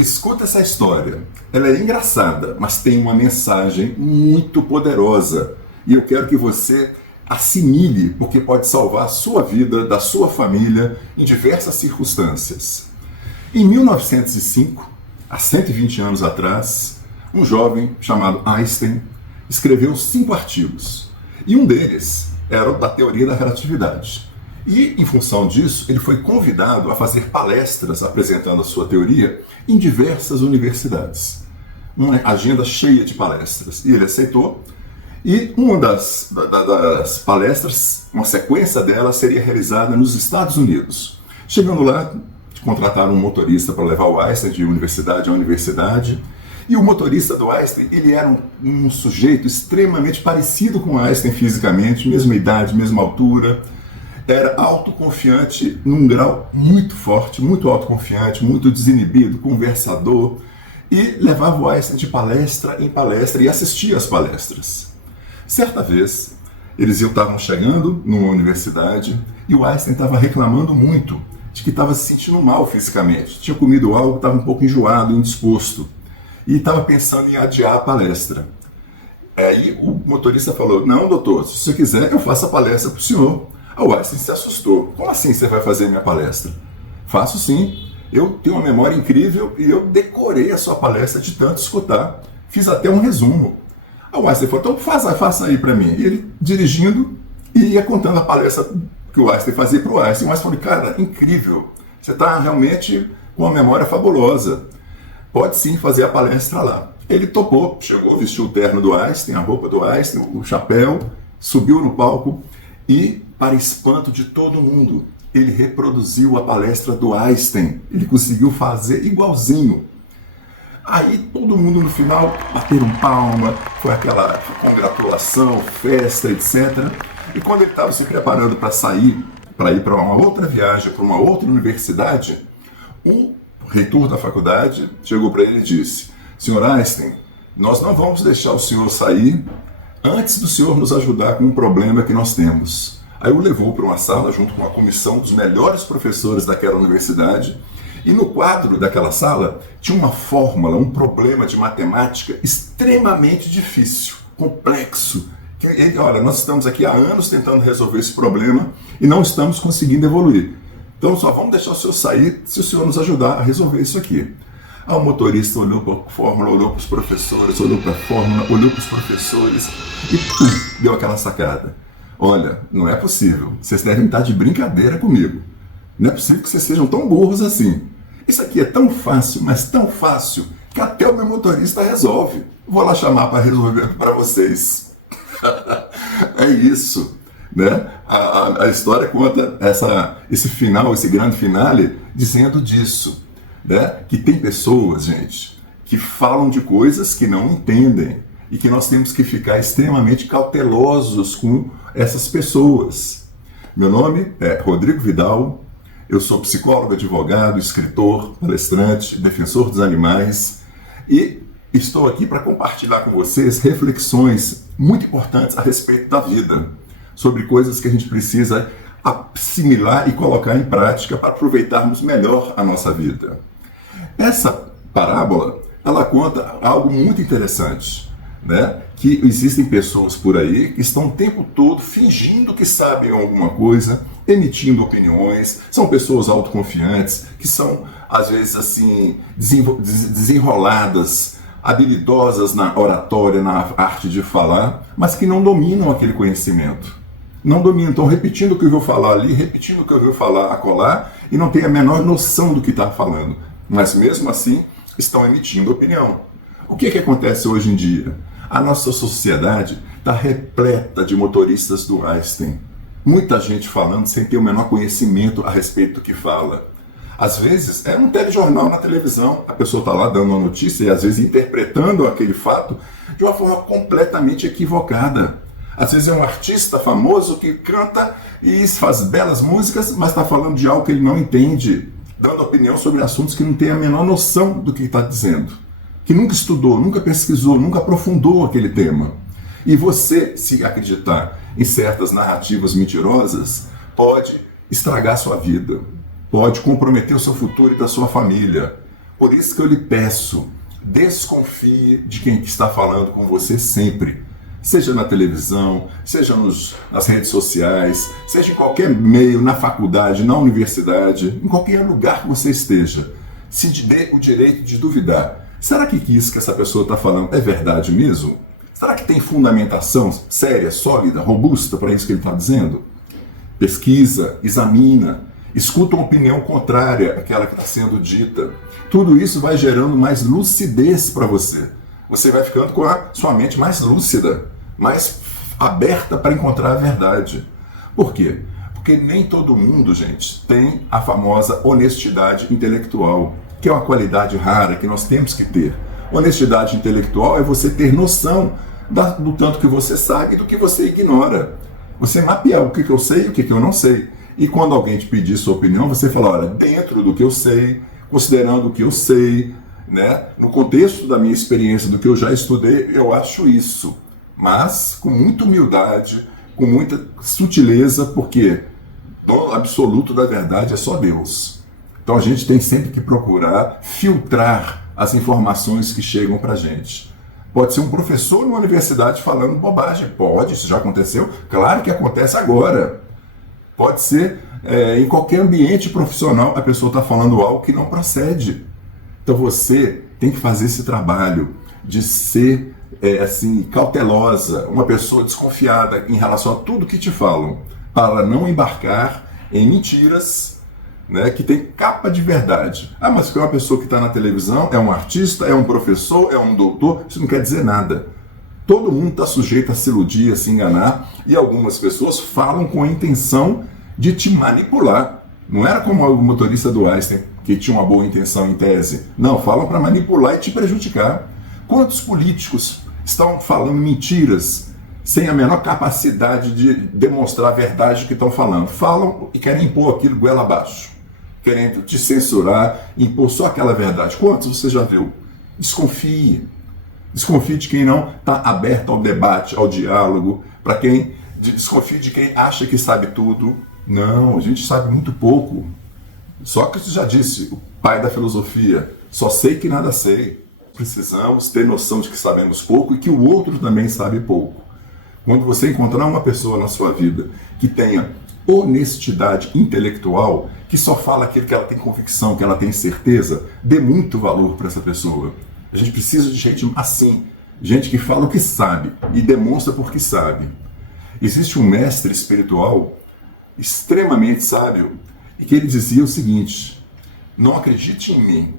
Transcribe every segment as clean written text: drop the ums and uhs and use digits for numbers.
Escuta essa história. Ela é engraçada, mas tem uma mensagem muito poderosa. E eu quero que você assimile, porque pode salvar a sua vida, da sua família, em diversas circunstâncias. Em 1905, há 120 anos atrás, um jovem chamado Einstein escreveu 5 artigos. E um deles era da teoria da relatividade. E, em função disso, ele foi convidado a fazer palestras apresentando a sua teoria em diversas universidades. Uma agenda cheia de palestras. E ele aceitou. E uma das palestras, uma sequência delas, seria realizada nos Estados Unidos. Chegando lá, contrataram um motorista para levar o Einstein de universidade a universidade. E o motorista do Einstein, ele era um sujeito extremamente parecido com o Einstein fisicamente, mesma idade, mesma altura. Era autoconfiante num grau muito forte, muito autoconfiante, muito desinibido, conversador, e levava o Einstein de palestra em palestra e assistia às palestras. Certa vez, eles estavam chegando numa universidade e o Einstein estava reclamando muito de que estava se sentindo mal fisicamente. Tinha comido algo, estava um pouco enjoado, indisposto, e estava pensando em adiar a palestra. Aí o motorista falou: "Não, doutor, se você quiser, eu faço a palestra para o senhor." O Einstein se assustou. "Como assim você vai fazer minha palestra?" "Faço sim. Eu tenho uma memória incrível e eu decorei a sua palestra de tanto escutar. Fiz até um resumo." O Einstein falou: "Então faça aí para mim." E ele, dirigindo, ia contando a palestra que o Einstein fazia para o Einstein. O Einstein falou: "Cara, incrível. Você está realmente com uma memória fabulosa. Pode sim fazer a palestra lá." Ele topou, chegou, vestiu o terno do Einstein, a roupa do Einstein, o chapéu, subiu no palco e, para espanto de todo mundo, ele reproduziu a palestra do Einstein. Ele conseguiu fazer igualzinho. Aí todo mundo no final bateram palma, foi aquela congratulação, festa, etc. E quando ele estava se preparando para sair, para ir para uma outra viagem, para uma outra universidade, o reitor da faculdade chegou para ele e disse: "Senhor Einstein, nós não vamos deixar o senhor sair antes do senhor nos ajudar com um problema que nós temos." Aí o levou para uma sala junto com a comissão dos melhores professores daquela universidade. E no quadro daquela sala tinha uma fórmula, um problema de matemática extremamente difícil, complexo. Olha, nós estamos aqui há anos tentando resolver esse problema e não estamos conseguindo evoluir. Então só vamos deixar o senhor sair se o senhor nos ajudar a resolver isso aqui. Aí o motorista olhou para a fórmula, olhou para os professores, olhou para a fórmula, olhou para os professores e deu aquela sacada. "Olha, não é possível, vocês devem estar de brincadeira comigo. Não é possível que vocês sejam tão burros assim. Isso aqui é tão fácil, mas tão fácil, que até o meu motorista resolve. Vou lá chamar para resolver para vocês." É isso, né? A história conta esse final, esse grande finale, dizendo disso, né? Que tem pessoas, gente, que falam de coisas que não entendem e que nós temos que ficar extremamente cautelosos com essas pessoas. Meu nome é Rodrigo Vidal, eu sou psicólogo, advogado, escritor, palestrante, defensor dos animais e estou aqui para compartilhar com vocês reflexões muito importantes a respeito da vida, sobre coisas que a gente precisa assimilar e colocar em prática para aproveitarmos melhor a nossa vida. Essa parábola, ela conta algo muito interessante, né? Que existem pessoas por aí que estão o tempo todo fingindo que sabem alguma coisa, emitindo opiniões, são pessoas autoconfiantes, que são, às vezes, assim, desenroladas, habilidosas na oratória, na arte de falar, mas que não dominam aquele conhecimento. Não dominam, estão repetindo o que eu vou falar ali, repetindo o que eu vou falar acolá, e não têm a menor noção do que está falando. Mas mesmo assim, estão emitindo opinião. O que acontece hoje em dia? A nossa sociedade está repleta de motoristas do Einstein. Muita gente falando sem ter o menor conhecimento a respeito do que fala. Às vezes é um telejornal na televisão, a pessoa está lá dando uma notícia e às vezes interpretando aquele fato de uma forma completamente equivocada. Às vezes é um artista famoso que canta e faz belas músicas, mas está falando de algo que ele não entende, dando opinião sobre assuntos que não tem a menor noção do que está dizendo, que nunca estudou, nunca pesquisou, nunca aprofundou aquele tema. E você, se acreditar em certas narrativas mentirosas, pode estragar sua vida, pode comprometer o seu futuro e da sua família. Por isso que eu lhe peço, desconfie de quem está falando com você sempre. Seja na televisão, seja nas redes sociais, seja em qualquer meio, na faculdade, na universidade, em qualquer lugar que você esteja. Se dê o direito de duvidar. Será que isso que essa pessoa está falando é verdade mesmo? Será que tem fundamentação séria, sólida, robusta para isso que ele está dizendo? Pesquisa, examina, escuta uma opinião contrária àquela que está sendo dita. Tudo isso vai gerando mais lucidez para você. Você vai ficando com a sua mente mais lúcida, mais aberta para encontrar a verdade. Por quê? Porque nem todo mundo, gente, tem a famosa honestidade intelectual, que é uma qualidade rara que nós temos que ter. Honestidade intelectual é você ter noção do tanto que você sabe, do que você ignora. Você mapear o que eu sei e o que eu não sei. E quando alguém te pedir sua opinião, você fala, olha, dentro do que eu sei, considerando o que eu sei, né, no contexto da minha experiência, do que eu já estudei, eu acho isso. Mas com muita humildade, com muita sutileza, porque dono absoluto da verdade é só Deus. Então a gente tem sempre que procurar filtrar as informações que chegam para a gente. Pode ser um professor numa universidade falando bobagem. Pode, isso já aconteceu. Claro que acontece agora. Pode ser em qualquer ambiente profissional a pessoa está falando algo que não procede. Então você tem que fazer esse trabalho de ser cautelosa, uma pessoa desconfiada em relação a tudo que te falam, para não embarcar em mentiras, né, que tem capa de verdade. Ah, mas que é uma pessoa que está na televisão, é um artista, é um professor, é um doutor, isso não quer dizer nada. Todo mundo está sujeito a se iludir, a se enganar, e algumas pessoas falam com a intenção de te manipular. Não era como o motorista do Einstein, que tinha uma boa intenção em tese. Não, falam para manipular e te prejudicar. Quantos políticos estão falando mentiras sem a menor capacidade de demonstrar a verdade que estão falando? Falam e querem impor aquilo goela abaixo, querendo te censurar, impor só aquela verdade. Quantos você já viu? Desconfie. Desconfie de quem não está aberto ao debate, ao diálogo, desconfie de quem acha que sabe tudo. Não, a gente sabe muito pouco. Sócrates já disse, o pai da filosofia, só sei que nada sei. Precisamos ter noção de que sabemos pouco e que o outro também sabe pouco. Quando você encontrar uma pessoa na sua vida que tenha honestidade intelectual, que só fala aquilo que ela tem convicção, que ela tem certeza, dê muito valor para essa pessoa. A gente precisa de gente assim, gente que fala o que sabe e demonstra porque sabe. Existe um mestre espiritual extremamente sábio e que ele dizia o seguinte: não acredite em mim,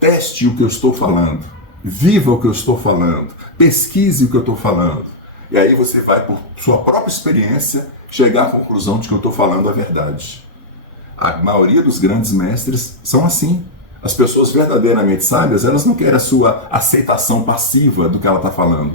teste o que eu estou falando, viva o que eu estou falando, pesquise o que eu estou falando. E aí você vai, por sua própria experiência, chegar à conclusão de que eu estou falando a verdade. A maioria dos grandes mestres são assim. As pessoas verdadeiramente sábias, elas não querem a sua aceitação passiva do que ela está falando.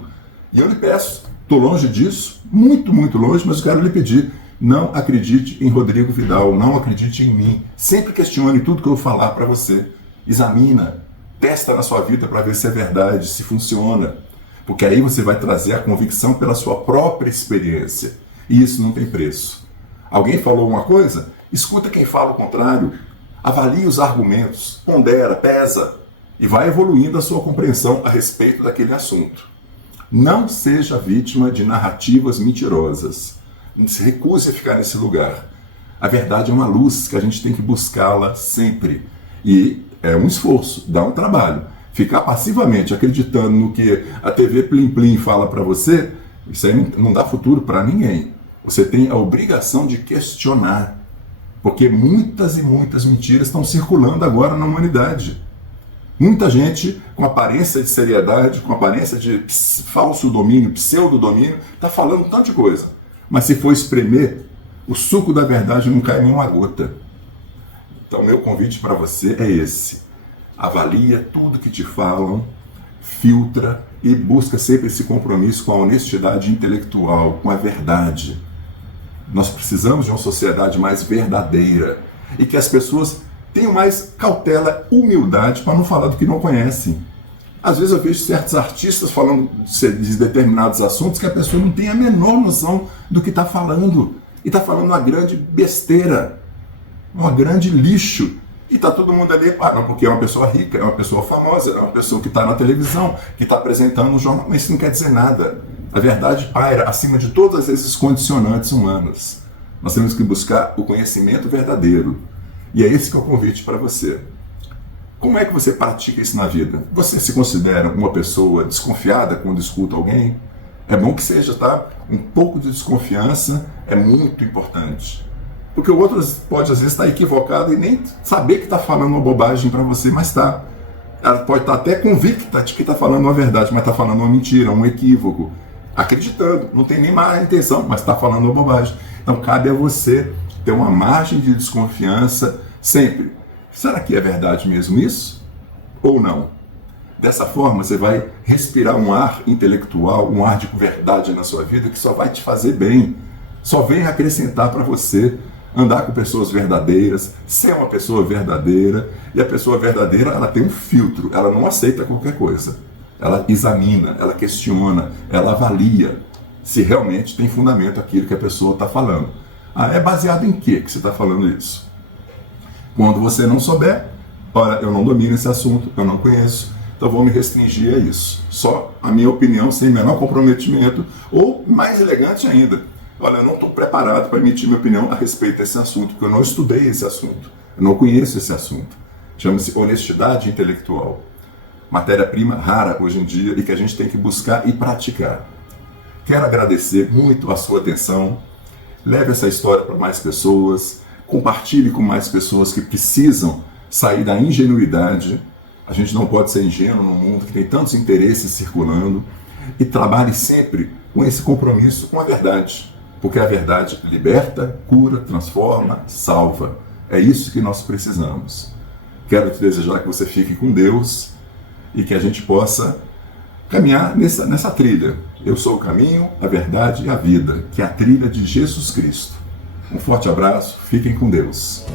E eu lhe peço, estou longe disso, muito, muito longe, mas eu quero lhe pedir, não acredite em Rodrigo Vidal, não acredite em mim. Sempre questione tudo que eu falar para você. Examina, testa na sua vida para ver se é verdade, se funciona. Porque aí você vai trazer a convicção pela sua própria experiência. E isso não tem preço. Alguém falou uma coisa? Escuta quem fala o contrário. Avalie os argumentos, pondera, pesa e vai evoluindo a sua compreensão a respeito daquele assunto. Não seja vítima de narrativas mentirosas. Se recuse a ficar nesse lugar. A verdade é uma luz que a gente tem que buscá-la sempre. E é um esforço, dá um trabalho. Ficar passivamente acreditando no que a TV Plim Plim fala para você, isso aí não dá futuro para ninguém. Você tem a obrigação de questionar. Porque muitas e muitas mentiras estão circulando agora na humanidade. Muita gente com aparência de seriedade, com aparência de falso domínio, pseudo-domínio, está falando um tanto de coisa. Mas se for espremer, o suco da verdade não cai em uma gota. Então, meu convite para você é esse. Avalia tudo que te falam, filtra e busca sempre esse compromisso com a honestidade intelectual, com a verdade. Nós precisamos de uma sociedade mais verdadeira e que as pessoas tenham mais cautela, humildade para não falar do que não conhecem. Às vezes eu vejo certos artistas falando de determinados assuntos que a pessoa não tem a menor noção do que está falando. E está falando uma grande besteira, um grande lixo. E está todo mundo ali, não, porque é uma pessoa rica, é uma pessoa famosa, é uma pessoa que está na televisão, que está apresentando um jornal, mas isso não quer dizer nada. A verdade paira acima de todos esses condicionantes humanos. Nós temos que buscar o conhecimento verdadeiro. E é esse que é o convite para você. Como é que você pratica isso na vida? Você se considera uma pessoa desconfiada quando escuta alguém? É bom que seja, tá? Um pouco de desconfiança é muito importante. Porque o outro pode, às vezes, estar equivocado e nem saber que está falando uma bobagem para você, mas está. Ela pode estar até convicta de que está falando uma verdade, mas está falando uma mentira, um equívoco. Acreditando, não tem nem má intenção, mas está falando uma bobagem. Então, cabe a você ter uma margem de desconfiança sempre. Será que é verdade mesmo isso? Ou não? Dessa forma, você vai respirar um ar intelectual, um ar de verdade na sua vida que só vai te fazer bem. Só vem acrescentar para você andar com pessoas verdadeiras, ser uma pessoa verdadeira. E a pessoa verdadeira, ela tem um filtro, ela não aceita qualquer coisa. Ela examina, ela questiona, ela avalia se realmente tem fundamento aquilo que a pessoa está falando. É baseado em quê que você está falando isso? Quando você não souber, olha, eu não domino esse assunto, eu não conheço, então vou me restringir a isso. Só a minha opinião, sem menor comprometimento, ou mais elegante ainda, olha, eu não estou preparado para emitir minha opinião a respeito desse assunto, porque eu não estudei esse assunto, eu não conheço esse assunto. Chama-se honestidade intelectual. Matéria-prima rara hoje em dia e que a gente tem que buscar e praticar. Quero agradecer muito a sua atenção. Leve essa história para mais pessoas. Compartilhe com mais pessoas que precisam sair da ingenuidade. A gente não pode ser ingênuo num mundo que tem tantos interesses circulando. E trabalhe sempre com esse compromisso com a verdade. Porque a verdade liberta, cura, transforma, salva. É isso que nós precisamos. Quero te desejar que você fique com Deus e que a gente possa caminhar nessa trilha. Eu sou o caminho, a verdade e a vida, que é a trilha de Jesus Cristo. Um forte abraço, fiquem com Deus.